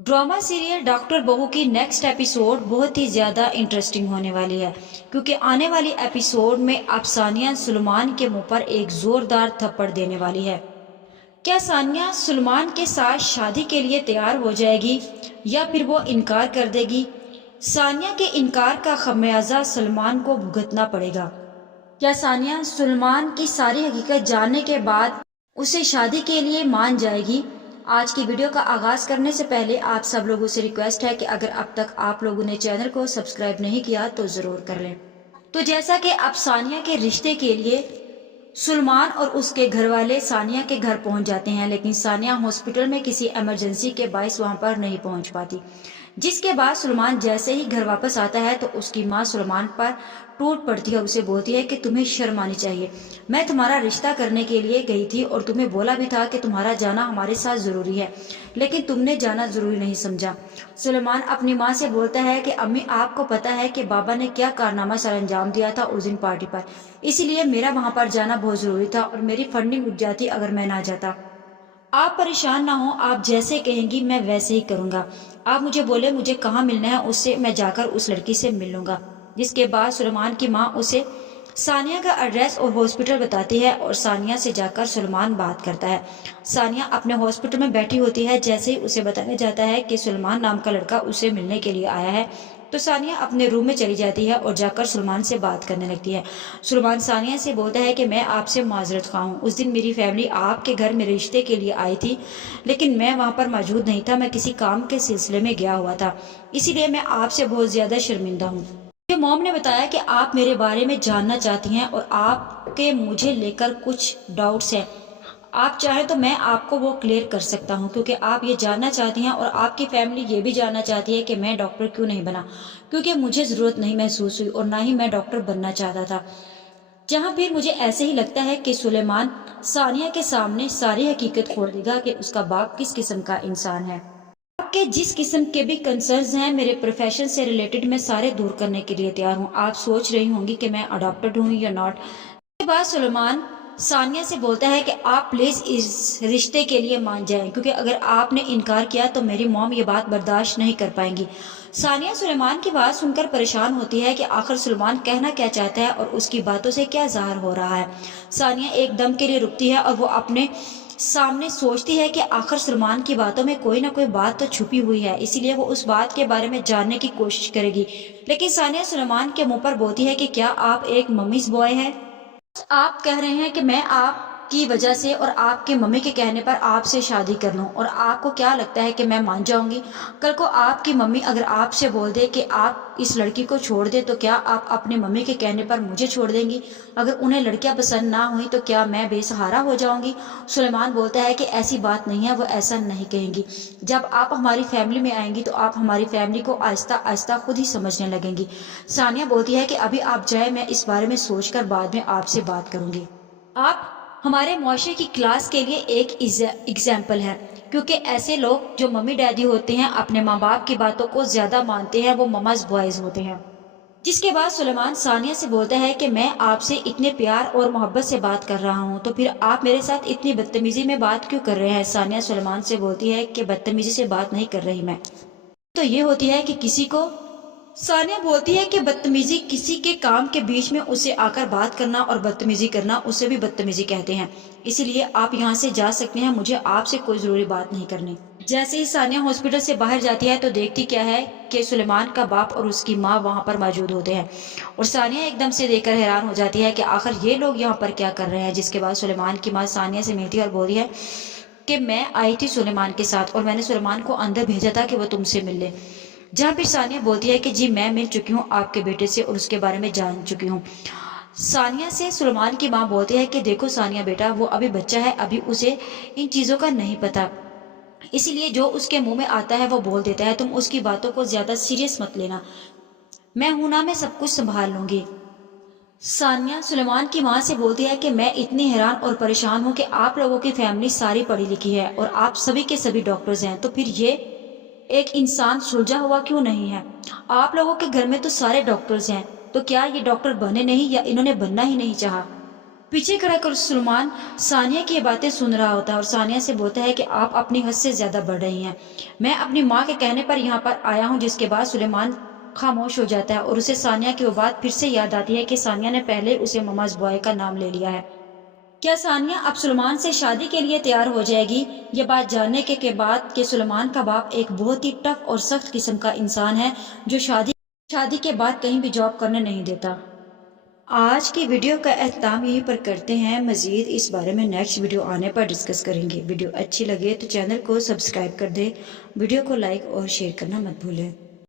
Drama serial doctor बहू की next episode बहुत ही ज़्यादा इंटरेस्टिंग होने वाली है, क्योंकि आने वाली एपिसोड में अब सानिया सुलेमान के मुंह पर एक ज़ोरदार थप्पड़ देने वाली है। क्या सानिया सुलेमान के साथ शादी के लिए तैयार हो जाएगी या फिर वो इनकार कर देगी? सानिया के इनकार का खमियाजा सलमान को भुगतना पड़ेगा। क्या सानिया सुलेमान की सारी हकीकत जानने के बाद उसे शादी के लिए मान जाएगी? आज की वीडियो का आगाज करने से पहले आप सब लोगों से रिक्वेस्ट है कि अगर अब तक आप लोगों ने चैनल को सब्सक्राइब नहीं किया तो जरूर कर लें। तो जैसा कि अब सानिया के रिश्ते के लिए सुलेमान और उसके घर वाले सानिया के घर पहुंच जाते हैं, लेकिन सानिया हॉस्पिटल में किसी इमरजेंसी के बाइस वहां पर नहीं पहुंच पाती। जिसके बाद सुलेमान जैसे ही घर वापस आता है तो उसकी माँ सुलेमान पर टूट पड़ती है और उसे बोलती है कि तुम्हें शर्म आनी चाहिए। मैं तुम्हारा रिश्ता करने के लिए गई थी और तुम्हें बोला भी था कि तुम्हारा जाना हमारे साथ जरूरी है, लेकिन तुमने जाना जरूरी नहीं समझा। सुलेमान अपनी माँ से बोलता है कि अम्मी, आपको पता है कि बाबा ने क्या कारनामा सर अंजाम दिया था उस दिन पार्टी पर, इसीलिए मेरा वहां पर जाना बहुत जरूरी था और मेरी फंडिंग उठ जाती अगर मैं ना जाता। आप परेशान ना हो, आप जैसे कहेंगी मैं वैसे ही करूंगा। आप मुझे बोले मुझे कहाँ मिलना है, उससे मैं जाकर उस लड़की से मिल लूंगा। जिसके बाद सुलेमान की माँ उसे सानिया का एड्रेस और हॉस्पिटल बताती है और सानिया से जाकर सुलेमान बात करता है। सानिया अपने हॉस्पिटल में बैठी होती है। जैसे ही उसे बताया जाता है कि सुलेमान नाम का लड़का उसे मिलने के लिए आया है तो सानिया अपने रूम में चली जाती है और जाकर सुलेमान से बात करने लगती है। सुलेमान सानिया से बोलता है कि मैं आपसे माजरत खा हूँ, उस दिन मेरी फैमिली आपके घर में रिश्ते के लिए आई थी, लेकिन मैं वहाँ पर मौजूद नहीं था, मैं किसी काम के सिलसिले में गया हुआ था, इसीलिए मैं आपसे बहुत ज़्यादा शर्मिंदा हूँ। मॉम ने बताया कि आप मेरे बारे में जानना चाहती हैं और आपके मुझे लेकर कुछ डाउट्स हैं। आप चाहें तो मैं आपको वो क्लियर कर सकता हूँ, क्योंकि आप ये जानना चाहती हैं और आपकी फैमिली ये भी जानना चाहती है कि मैं डॉक्टर क्यों नहीं बना, क्योंकि मुझे ज़रूरत नहीं महसूस हुई और ना ही मैं डॉक्टर बनना चाहता था। जहाँ फिर मुझे ऐसे ही लगता है कि सुलेमान सानिया के सामने सारी हकीकत खोल देगा कि उसका बाप किस किस्म का इंसान है। आपके जिस किस्म के भी कंसर्न्स हैं मेरे प्रोफेशन से रिलेटेड, मैं सारे दूर करने के लिए तैयार हूँ। आप सोच रही होंगी कि मैं अडॉप्टेड हूँ या नॉट। इसके बाद सुलेमान सानिया से बोलता है कि आप प्लीज इस रिश्ते के लिए मान जाएं, क्योंकि अगर आपने इनकार किया तो मेरी मॉम ये बात बर्दाश्त नहीं कर पाएंगी। सानिया सुलेमान की बात सुनकर परेशान होती है कि आखिर सुलेमान कहना क्या चाहता है और उसकी बातों से क्या जाहिर हो रहा है। सानिया एक दम के लिए रुकती है और वो अपने सामने सोचती है कि आखिर सुलेमान की बातों में कोई ना कोई बात तो छुपी हुई है, इसीलिए वो उस बात के बारे में जानने की कोशिश करेगी। लेकिन सानिया सुलेमान के मुंह पर बोलती है कि क्या आप एक मम्मीज बॉय है? आप कह रहे हैं कि मैं आपकी वजह से और आपके मम्मी के कहने पर आपसे शादी कर लूं, और आपको क्या लगता है कि मैं मान जाऊंगी? कल को आपकी मम्मी अगर आपसे बोल दे कि आप इस लड़की को छोड़ दे तो क्या आप अपनी मम्मी के कहने पर मुझे छोड़ देंगी? अगर उन्हें लड़कियां पसंद ना हुई तो क्या मैं बेसहारा हो जाऊंगी? सुलेमान बोलता है कि ऐसी बात नहीं है, वो ऐसा नहीं कहेंगी। जब आप हमारी फैमिली में आएंगी तो आप हमारी फैमिली को आहिस्ता आहिस्ता खुद ही समझने लगेंगी। सानिया बोलती है कि अभी आप जाए, मैं इस बारे में सोचकर बाद में आपसे बात करूंगी। आप हमारे मुआशरे की क्लास के लिए एक एग्जाम्पल है, क्योंकि ऐसे लोग जो मम्मी डैडी होते हैं अपने माँ बाप की बातों को ज्यादा मानते हैं, वो ममाज बॉयज होते हैं। जिसके बाद सुलेमान सानिया से बोलता है कि मैं आपसे इतने प्यार और मोहब्बत से बात कर रहा हूँ तो फिर आप मेरे साथ इतनी बदतमीजी में बात क्यों कर रहे हैं? सानिया सुलेमान से बोलती है कि बदतमीजी से बात नहीं कर रही मैं, तो ये होती है कि किसी को सानिया बोलती है कि बदतमीजी किसी के काम के बीच में उसे आकर बात करना और बदतमीजी करना, उसे भी बदतमीजी कहते हैं, इसीलिए आप यहाँ से जा सकते हैं, मुझे आपसे कोई जरूरी बात नहीं करनी। जैसे ही सानिया हॉस्पिटल से बाहर जाती है तो देखती क्या है कि सुलेमान का बाप और उसकी माँ वहां पर मौजूद होते हैं और सानिया एकदम से देखकर हैरान हो जाती है कि आखिर ये लोग यहाँ पर क्या कर रहे हैं। जिसके बाद सुलेमान की माँ सानिया से मिलती है और बोलती है कि मैं आई थी सुलेमान के साथ और मैंने सुलेमान को अंदर भेजा था कि वो तुमसे मिल ले। जहाँ फिर सानिया बोलती है कि जी मैं मिल चुकी हूँ आपके बेटे से और उसके बारे में जान चुकी हूँ। सानिया से सुलेमान की माँ बोलती है कि देखो सानिया बेटा, वो अभी बच्चा है, अभी उसे इन चीज़ों का नहीं पता, इसीलिए जो उसके मुंह में आता है वो बोल देता है, तुम उसकी बातों को ज्यादा सीरियस मत लेना, मैं हूं ना, मैं सब कुछ संभाल लूंगी। सानिया सुलेमान की माँ से बोलती है कि मैं इतनी हैरान और परेशान हूँ कि आप लोगों की फैमिली सारी पढ़ी लिखी है और आप सभी के सभी डॉक्टर्स हैं, तो फिर ये एक इंसान सुलझा हुआ क्यों नहीं है? आप लोगों के घर में तो सारे डॉक्टर्स हैं, तो क्या ये डॉक्टर बने नहीं या इन्होंने बनना ही नहीं चाहा? پیچھے کھڑا کر سلیمان ثانیہ کی یہ باتیں سن رہا ہوتا ہے اور ثانیہ سے بولتا ہے کہ آپ اپنی حد سے زیادہ بڑھ رہی ہیں، میں اپنی ماں کے کہنے پر یہاں پر آیا ہوں۔ جس کے بعد سلیمان خاموش ہو جاتا ہے اور اسے ثانیہ کی وہ بات پھر سے یاد آتی ہے کہ ثانیہ نے پہلے اسے مماز بوائے کا نام لے لیا ہے۔ کیا ثانیہ اب سلیمان سے شادی کے لیے تیار ہو جائے گی؟ یہ بات جاننے کے بعد کہ سلیمان کا باپ ایک بہت ہی ٹف اور سخت قسم کا انسان ہے جو شادی کے بعد کہیں بھی جاب کرنے نہیں دیتا۔ آج کی ویڈیو کا اختتام یہیں پر کرتے ہیں، مزید اس بارے میں نیکسٹ ویڈیو آنے پر ڈسکس کریں گے۔ ویڈیو اچھی لگے تو چینل کو سبسکرائب کر دیں، ویڈیو کو لائک اور شیئر کرنا مت بھولیں۔